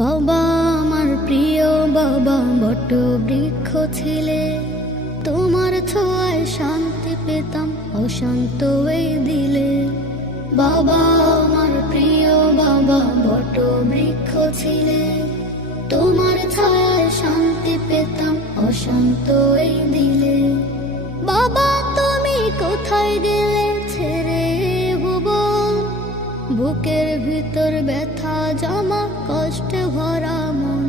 বাবা আমার প্রিয় বাবা বট বৃক্ষ ছিলে, তোমার ছোঁয়ায় শান্তি পেতাম অশান্ত এই দিলে। বাবা আমার প্রিয় বাবা বট বৃক্ষ ছিলে, তোমার ছায়ায় শান্তি পেতাম অশান্ত এই দিলে। বাবা তুমি কোথায় গেলে ছেড়ে ভুবন, বুকের ভিতর ব্যথা জমা কষ্টে ভরা মন।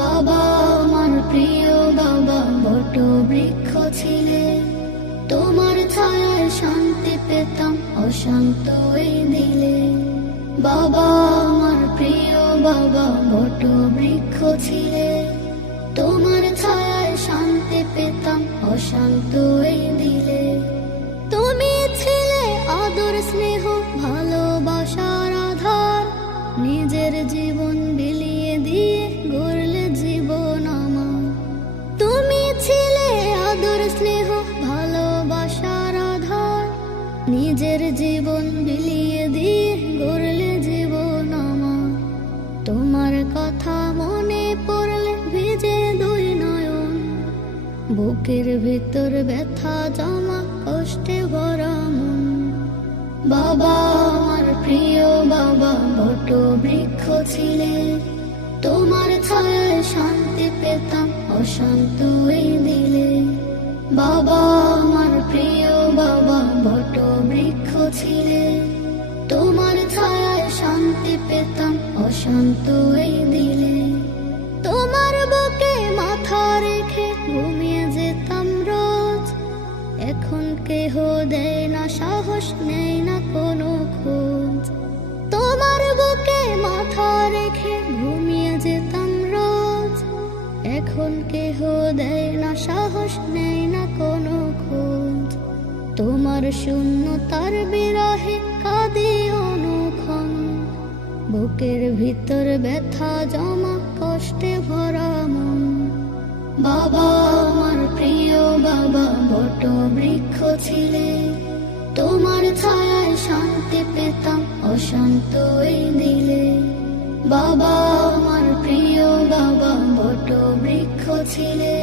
বাবা আমার প্রিয় বাবা বট বৃক্ষ ছিলে, তোমার ছায়ায় শান্তি পেতাম অশান্ত এই দিলে। বাবা আমার প্রিয় বাবা বট বৃক্ষ ছিলে, তোমার ছায়ায় শান্তি পেতাম অশান্ত এই দিলে। তুমি ছিলে আদর স্নেহ ভালোবাসার আধার, নিজের জীবন বিলিয়ে দিয়ে গড়লে জীবন আমার। তুমি ছিলে আদর স্নেহ ভালোবাসার আধার, নিজের জীবন বিলিয়ে দিয়ে গড়লে জীবন আমার। তোমার কথা মনে পড়লে ভিজে দুই নয়ন, বুকের ভিতর ব্যথা জমা কষ্টে ভরা মন। বাবা আমার প্রিয় বাবা বট বৃক্ষ ছিলে, তোমার ছায়ায় শান্তি পেতাম অশান্ত এই দিলে। বাবা আমার প্রিয় বাবা বট বৃক্ষ ছিলে, তোমার ছায়ায় শান্তি পেতাম অশান্ত এই দিলে। তোমার বুকে মাথা রেখে ঘুমিয়ে যেতাম রোজ, এখন কেহ দেয় না সাহস নেই না কোনো খোঁজ। তোমার বুকে মাথা রেখে ঘুমিয়ে যেতাম রোজ, এখন কেহ দেয় না সাহস নেই না কোনো খোঁজ। তোমার শূন্যতার বিরহে কাঁদি অনুক্ষণ, বুকের ভিতর ব্যথা জমা কষ্টে ভরা মন। বাবা আমার প্রিয় বাবা বট বৃক্ষ ছিলে, তোমার ছায়ায় শান্তি পেতাম অশান্ত এই দিলে। বাবা আমার প্রিয় বাবা বট বৃক্ষ ছিলে,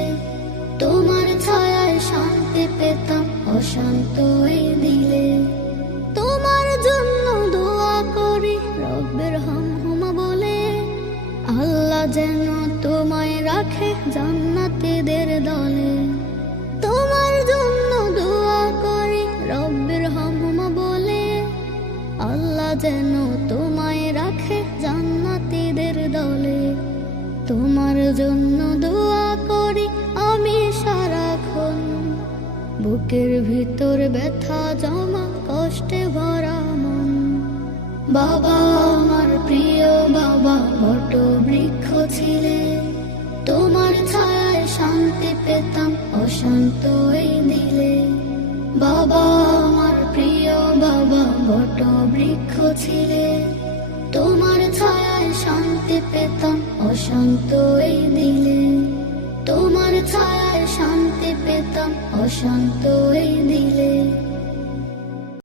তোমার ছায়ায় শান্তি পেতাম অশান্ত এই দিলে। তোমার জন্য দোয়া করি রব্বের হামহুমা বলে, আল্লাহ যেন তোমায় রাখে জান্নাতীদের দলে। তোমার জন্য দোয়া করি রব্বের হামহুমা বলে, আল্লাহ যেন তোমায় রাখে জান্নাতীদের দলে। তোমার জন্য দোয়া করি আমি সারাক্ষণ, বুকের ভিতর ব্যথা জমা কষ্টে ভরা মন। বাবা আমার প্রিয় বাবা বট বৃক্ষ ছিলে, তোমার ছায়ায় শান্তি পেতাম অশান্ত এই দিলে। বাবা আমার প্রিয় বাবা বট বৃক্ষ ছিলে, তোমার ছায়ায় শান্তি পেতাম অশান্ত এই দিলে। তোমার ছায়ায় শান্তি পেতাম অশান্ত এই দিলে।